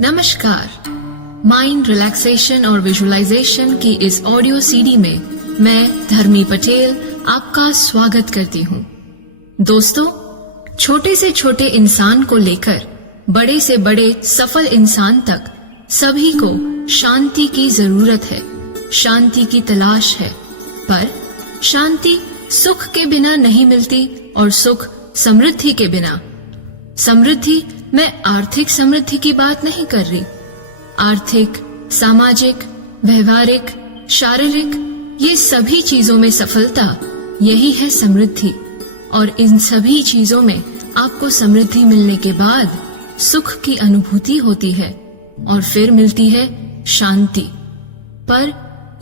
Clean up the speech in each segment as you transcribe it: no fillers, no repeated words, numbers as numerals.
नमस्कार। Mind relaxation और visualisation की इस ऑडियो सीडी में मैं धर्मी पटेल आपका स्वागत करती हूँ। दोस्तों, छोटे से छोटे इंसान को लेकर बड़े से बड़े सफल इंसान तक सभी को शांति की जरूरत है, शांति की तलाश है। पर शांति सुख के बिना नहीं मिलती और सुख समृद्धि के बिना। समृद्धि, मैं आर्थिक समृद्धि की बात नहीं कर रही। आर्थिक, सामाजिक, व्यवहारिक, शारीरिक, ये सभी चीजों में सफलता, यही है समृद्धि। और इन सभी चीजों में आपको समृद्धि मिलने के बाद सुख की अनुभूति होती है और फिर मिलती है शांति। पर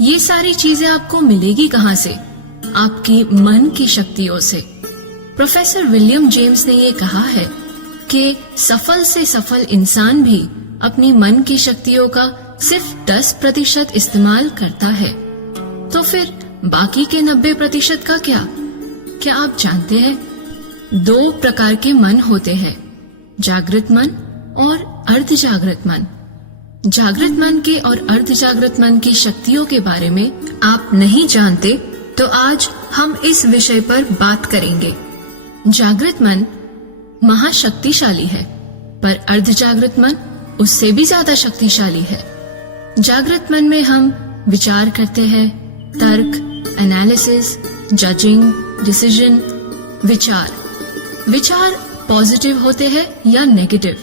ये सारी चीजें आपको मिलेगी कहाँ से? आपकी मन की शक्तियों से। प्रोफेसर विलियम जेम्स ने ये कहा है कि सफल से सफल इंसान भी अपनी मन की शक्तियों का सिर्फ 10% इस्तेमाल करता है। तो फिर बाकी के 90% का क्या आप जानते हैं? 2 प्रकार के मन होते हैं, जागृत मन और अर्ध जागृत मन। जागृत मन के और अर्ध जागृत मन की शक्तियों के बारे में आप नहीं जानते, तो आज हम इस विषय पर बात करेंगे। जागृत मन महाशक्तिशाली है, पर अर्ध जागृत मन उससे भी ज्यादा शक्तिशाली है। जागृत मन में हम विचार करते हैं, तर्क, एनालिसिस, जजिंग, डिसीजन। विचार पॉजिटिव होते हैं या नेगेटिव,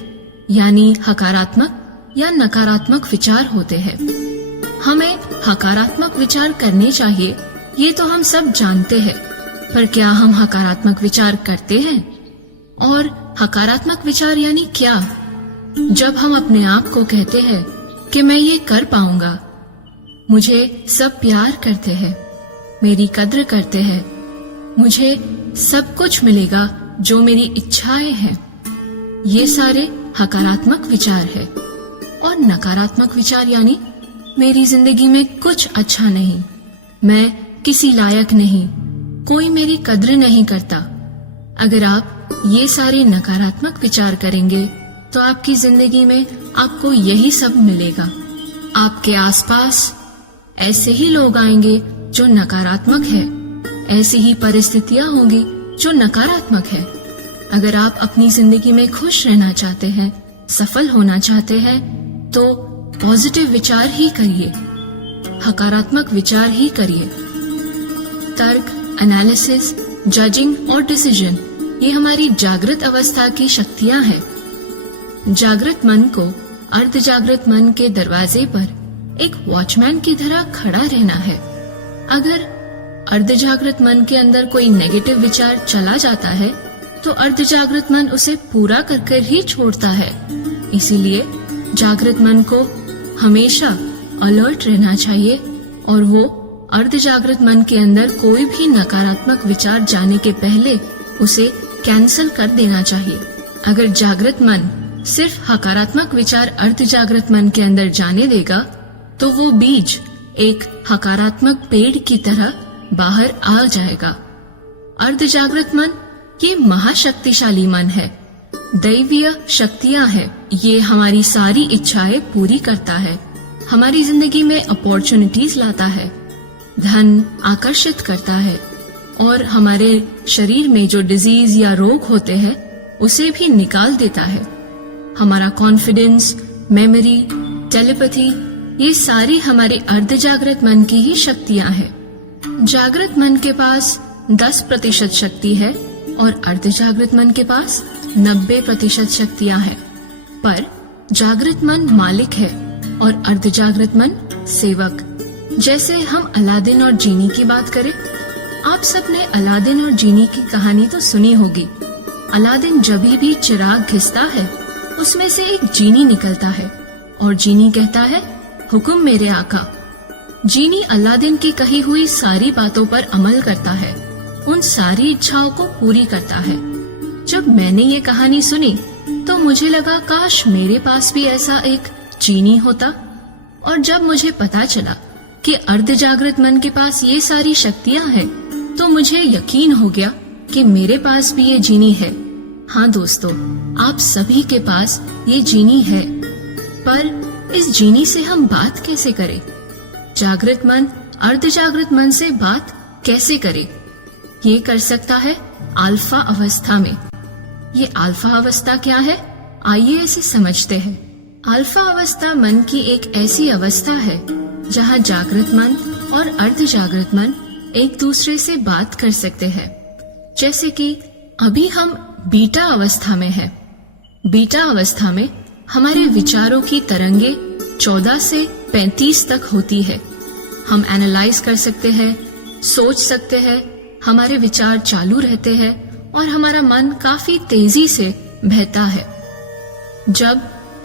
यानी हकारात्मक या नकारात्मक विचार होते हैं। हमें हकारात्मक विचार करने चाहिए, ये तो हम सब जानते हैं। पर क्या हम हकारात्मक विचार करते हैं? और हकारात्मक विचार यानी क्या? जब हम अपने आप को कहते हैं कि मैं ये कर पाऊंगा, मुझे सब प्यार करते हैं, मेरी कद्र करते हैं, मुझे सब कुछ मिलेगा जो मेरी इच्छाएं हैं, ये सारे हकारात्मक विचार है। और नकारात्मक विचार यानी मेरी जिंदगी में कुछ अच्छा नहीं, मैं किसी लायक नहीं, कोई मेरी कद्र नहीं करता। अगर आप ये सारे नकारात्मक विचार करेंगे तो आपकी जिंदगी में आपको यही सब मिलेगा। आपके आसपास ऐसे ही लोग आएंगे जो नकारात्मक है, ऐसी ही परिस्थितियां होंगी जो नकारात्मक है। अगर आप अपनी जिंदगी में खुश रहना चाहते हैं, सफल होना चाहते हैं, तो पॉजिटिव विचार ही करिए, हकारात्मक विचार ही करिए। तर्क, एनालिसिस, जजिंग और डिसीजन, ये हमारी जागृत अवस्था की शक्तियां हैं। जागृत मन को अर्ध जागृत मन के दरवाजे पर एक वॉचमैन की तरह खड़ा रहना है। अगर अर्ध जागृत मन के अंदर कोई नेगेटिव विचार चला जाता है तो अर्ध जागृत मन उसे पूरा कर ही छोड़ता है। इसीलिए जागृत मन को हमेशा अलर्ट रहना चाहिए और वो अर्ध जागृत मन के अंदर कोई भी नकारात्मक विचार जाने के पहले उसे कैंसल कर देना चाहिए। अगर जागृत मन सिर्फ हकारात्मक विचार अर्ध जागृत मन के अंदर जाने देगा तो वो बीज एक हकारात्मक पेड़ की तरह बाहर आ जाएगा। अर्ध जागृत मन ये महाशक्तिशाली मन है, दैवीय शक्तियां है। ये हमारी सारी इच्छाएं पूरी करता है, हमारी जिंदगी में अपॉर्चुनिटीज लाता है, धन आकर्षित करता है और हमारे शरीर में जो डिजीज या रोग होते हैं उसे भी निकाल देता है। हमारा कॉन्फिडेंस, मेमोरी, टेलीपैथी, ये सारी हमारे अर्ध जागृत मन की ही शक्तियां हैं। जागृत मन के पास 10% शक्ति है और अर्ध जागृत मन के पास 90% शक्तियां हैं। पर जागृत मन मालिक है और अर्ध जागृत मन सेवक। जैसे हम अलादीन और जीनी की बात करें, आप सबने अलादीन और जीनी की कहानी तो सुनी होगी। अलादीन जब भी चिराग घिसता है उसमें से एक जीनी निकलता है और जीनी कहता है, हुक्म मेरे आका। जीनी अलादीन की कही हुई सारी बातों पर अमल करता है, उन सारी इच्छाओं को पूरी करता है। जब मैंने ये कहानी सुनी तो मुझे लगा काश मेरे पास भी ऐसा एक जीनी होता। और जब मुझे पता चला कि अर्ध जागृत मन के पास ये सारी शक्तियां हैं, तो मुझे यकीन हो गया कि मेरे पास भी ये जीनी है। हाँ दोस्तों, आप सभी के पास ये जीनी है, पर इस जीनी से हम बात कैसे करें? जागृत मन अर्ध जागृत मन से बात कैसे करें? ये कर सकता है अल्फा अवस्था में। ये अल्फा अवस्था क्या है, आइए इसे समझते हैं। अल्फा अवस्था मन की एक ऐसी अवस्था है जहाँ जागृत मन और अर्ध जागृत मन एक दूसरे से बात कर सकते हैं। जैसे कि अभी हम बीटा अवस्था में हैं। बीटा अवस्था में हमारे विचारों की तरंगे 14 से 35 तक होती है। हम एनालाइज कर सकते हैं, सोच सकते हैं, हमारे विचार चालू रहते हैं और हमारा मन काफी तेजी से बहता है। जब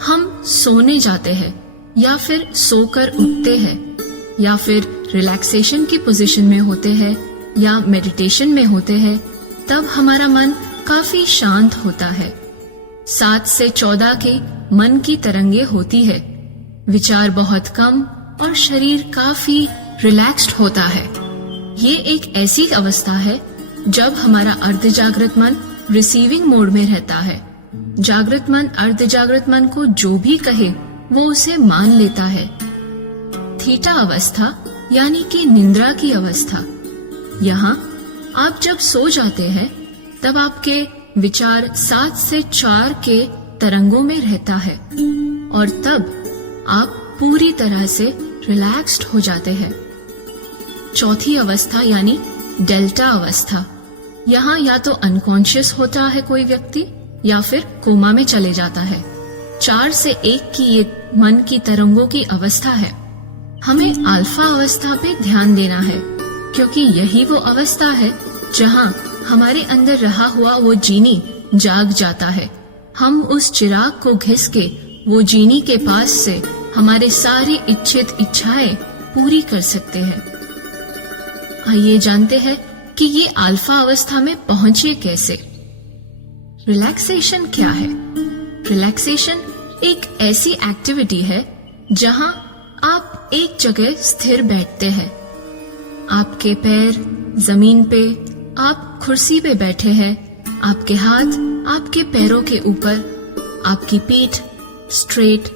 हम सोने जाते हैं या फिर सोकर उठते हैं या फिर रिलैक्सेशन की पोजीशन में होते हैं या मेडिटेशन में होते हैं, तब हमारा मन काफी शांत होता है। 7 से 14 के मन की तरंगे होती है, विचार बहुत कम और शरीर काफी रिलैक्स्ड होता है। ये एक ऐसी अवस्था है जब हमारा अर्ध जागृत मन रिसीविंग मोड में रहता है। जागृत मन अर्ध जागृत मन को जो भी कहे वो उसे मान लेता है। थीटा अवस्था यानी कि निद्रा की अवस्था। यहाँ आप जब सो जाते हैं तब आपके विचार 7 से 4 के तरंगों में रहता है और तब आप पूरी तरह से रिलैक्स्ड हो जाते हैं। चौथी अवस्था यानी डेल्टा अवस्था। यहाँ या तो अनकॉन्शियस होता है कोई व्यक्ति या फिर कोमा में चले जाता है। 4 से 1 की ये मन की तरंगों की अवस्था है। हमें अल्फा अवस्था पे ध्यान देना है, क्योंकि यही वो अवस्था है जहाँ हमारे अंदर रहा हुआ वो जीनी जाग जाता है। हम उस चिराग को घिस के वो जीनी के पास से हमारे सारी इच्छित इच्छाएं पूरी कर सकते हैं। आइए जानते हैं कि ये अल्फा अवस्था में पहुंचे कैसे। रिलैक्सेशन क्या है? रिलैक्सेशन एक ऐसी एक्टिविटी है जहां आप एक जगह स्थिर बैठते हैं। आपके पैर जमीन पे, आप कुर्सी पे बैठे हैं, आपके हाथ आपके पैरों के ऊपर, आपकी पीठ स्ट्रेट,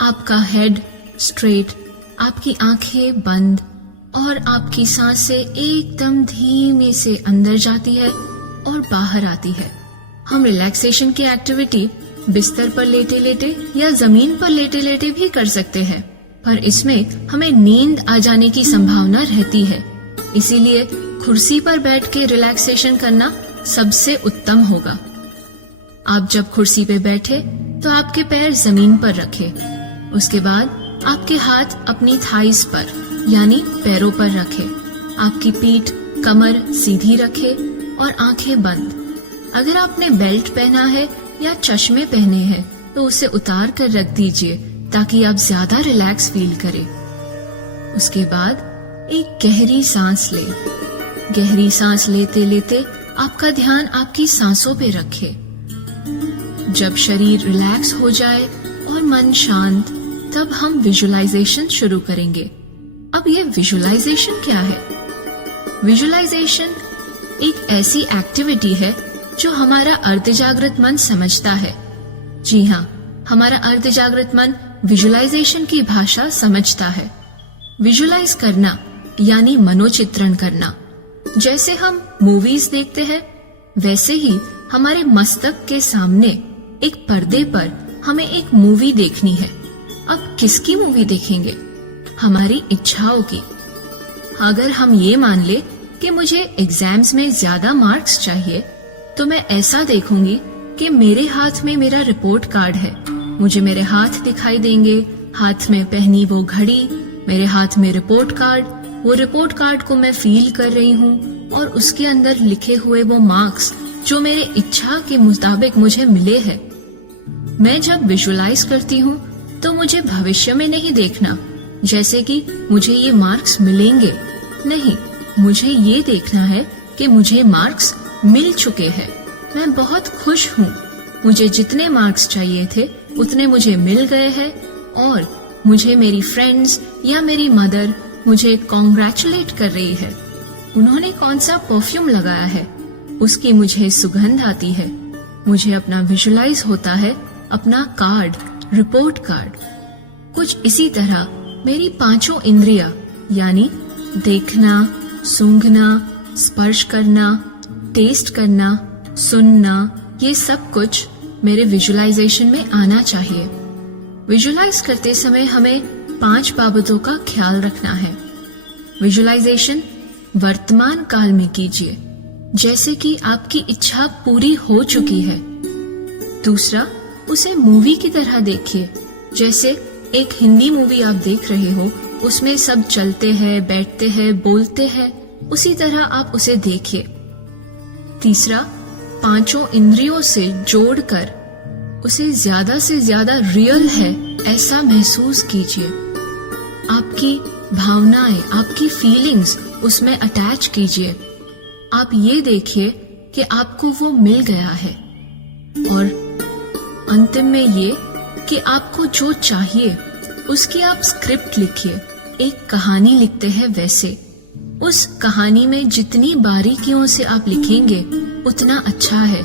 आपका हेड स्ट्रेट, आपकी आंखें बंद और आपकी सांसें एकदम धीमे से अंदर जाती है और बाहर आती है। हम रिलैक्सेशन की एक्टिविटी बिस्तर पर लेटे लेटे या जमीन पर लेटे लेटे भी कर सकते हैं, पर इसमें हमें नींद आ जाने की संभावना रहती है। इसीलिए कुर्सी पर बैठ के रिलैक्सेशन करना सबसे उत्तम होगा। आप जब कुर्सी पे बैठे तो आपके पैर जमीन पर रखें। उसके बाद आपके हाथ अपनी थाइस पर यानी पैरों पर रखें। आपकी पीठ कमर सीधी रखें और आंखें बंद। अगर आपने बेल्ट पहना है या चश्मे पहने हैं तो उसे उतार कर रख दीजिए ताकि आप ज्यादा रिलैक्स फील करें। उसके बाद एक गहरी सांस लें। गहरी सांस लेते लेते आपका ध्यान आपकी सांसों पे रखें। जब शरीर रिलैक्स हो जाए और मन शांत, तब हम विजुअलाइजेशन शुरू करेंगे। अब ये विजुअलाइजेशन क्या है? विजुअलाइजेशन एक ऐसी एक्टिविटी है जो हमारा अर्ध जागृत मन समझता है। जी हाँ, हमारा अर्ध जागृत मन विजुअलाइजेशन की भाषा समझता है। विजुअलाइज करना यानी मनोचित्रण करना। जैसे हम मूवीज देखते हैं, वैसे ही हमारे मस्तक के सामने एक पर्दे पर हमें एक मूवी देखनी है। अब किसकी मूवी देखेंगे? हमारी इच्छाओं की। अगर हम ये मान ले कि मुझे एग्जाम्स में ज्यादा मार्क्स चाहिए, तो मैं ऐसा देखूंगी कि मेरे हाथ में मेरा रिपोर्ट कार्ड है। मुझे मेरे हाथ दिखाई देंगे, हाथ में पहनी वो घड़ी, मेरे हाथ में रिपोर्ट कार्ड। वो रिपोर्ट कार्ड को मैं फील कर रही हूँ और उसके अंदर लिखे हुए वो मार्क्स जो मेरे इच्छा के मुताबिक मुझे मिले हैं। मैं जब विजुअलाइज करती हूँ तो मुझे भविष्य में नहीं देखना, जैसे कि मुझे ये मार्क्स मिलेंगे। नहीं, मुझे ये देखना है कि मुझे मार्क्स मिल चुके हैं। मैं बहुत खुश हूँ। मुझे जितने मार्क्स चाहिए थे उतने मुझे मिल गए हैं और मुझे मेरी फ्रेंड्स या मेरी मदर मुझे कॉन्ग्रेचुलेट कर रही है, उन्होंने कौन सा परफ्यूम लगाया है, उसकी मुझे सुगंध आती है, मुझे अपना विजुलाइज होता है अपना कार्ड, रिपोर्ट कार्ड। कुछ इसी तरह मेरी पांचों इंद्रियां यानी देखना, सूंघना, स्पर्श करना, टेस्ट करना, सुनना, ये सब कुछ मेरे विजुलाइजेशन में आना चाहिए। विजुलाइज करते समय हमें 5 बाबतों का ख्याल रखना है। विजुलाइजेशन वर्तमान काल में कीजिए, जैसे कि आपकी इच्छा पूरी हो चुकी है। दूसरा, उसे मूवी की तरह देखिए, जैसे एक हिंदी मूवी आप देख रहे हो, उसमें सब चलते हैं, बैठते हैं, बोलते हैं, उसी तरह आप उसे देखिए। तीसरा, 5 इंद्रियों से जोड़कर उसे ज्यादा से ज्यादा रियल है ऐसा महसूस कीजिए। आपकी भावनाएं, आपकी फीलिंग्स उसमें अटैच कीजिए। आप ये देखिए कि आपको वो मिल गया है। और अंतिम में ये कि आपको जो चाहिए उसकी आप स्क्रिप्ट लिखिए, एक कहानी लिखते हैं वैसे। उस कहानी में जितनी बारीकियों से आप लिखेंगे उतना अच्छा है।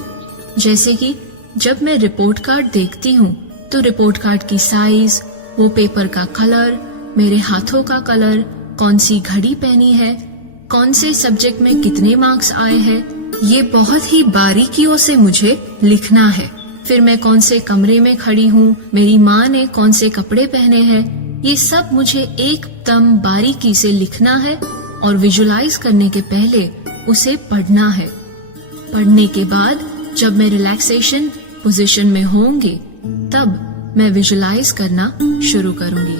जैसे कि जब मैं रिपोर्ट कार्ड देखती हूँ तो रिपोर्ट कार्ड की साइज, वो पेपर का कलर, मेरे हाथों का कलर, कौन सी घड़ी पहनी है, कौन से सब्जेक्ट में कितने मार्क्स आए हैं, ये बहुत ही बारीकियों से मुझे लिखना है। फिर मैं कौन से कमरे में खड़ी हूँ, मेरी माँ ने कौन से कपड़े पहने हैं, ये सब मुझे एकदम बारीकी से लिखना है और विजुलाइज करने के पहले उसे पढ़ना है। पढ़ने के बाद जब मैं रिलैक्सेशन पोजीशन में होंगी तब मैं विजुलाइज करना शुरू करूंगी।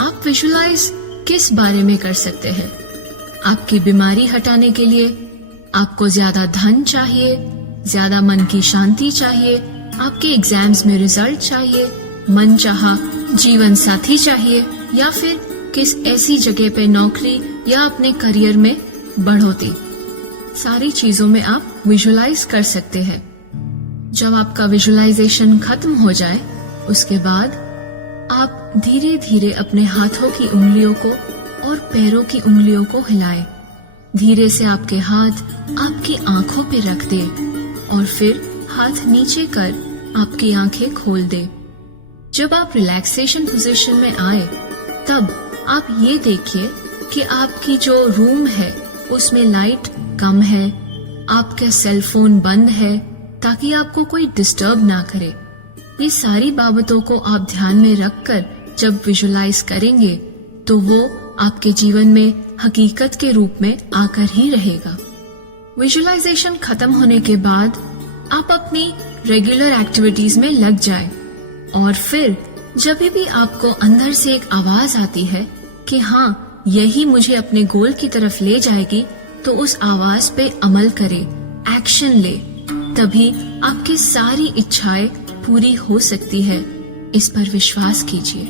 आप विजुलाइज किस बारे में कर सकते हैं? आपकी बीमारी हटाने के लिए, आपको ज्यादा धन चाहिए, ज्यादा मन की शांति चाहिए, आपके एग्जाम्स में रिजल्ट चाहिए, मन चाहा जीवन साथी चाहिए, या फिर किस ऐसी जगह पे नौकरी या अपने करियर में बढ़ोतरी। सारी चीजों में आप विजुलाइज कर सकते हैं। जब आपका विजुलाइजेशन खत्म हो जाए उसके बाद आप धीरे धीरे अपने हाथों की उंगलियों को और पैरों की उंगलियों को हिलाएं। धीरे से आपके हाथ आपकी आंखों पे रख दे और फिर हाथ नीचे कर आपकी आंखें खोल दे। जब आप रिलैक्सेशन पोजीशन में आए तब आप ये देखिए कि आपकी जो रूम है उसमें लाइट कम है, आपका सेल फोन बंद है ताकि आपको कोई डिस्टर्ब ना करे। ये सारी बाबतों को आप ध्यान में रखकर जब विजुलाइज करेंगे तो वो आपके जीवन में हकीकत के रूप में आकर ही रहेगा। विजुलाइजेशन खत्म होने के बाद आप अपनी रेगुलर एक्टिविटीज में लग जाएं और फिर जब भी आपको अंदर से एक आवाज आती है कि हाँ यही मुझे अपने गोल की तरफ ले जाएगी, तो उस आवाज पे अमल करें, एक्शन ले। तभी आपकी सारी इच्छाएं पूरी हो सकती है। इस पर विश्वास कीजिए।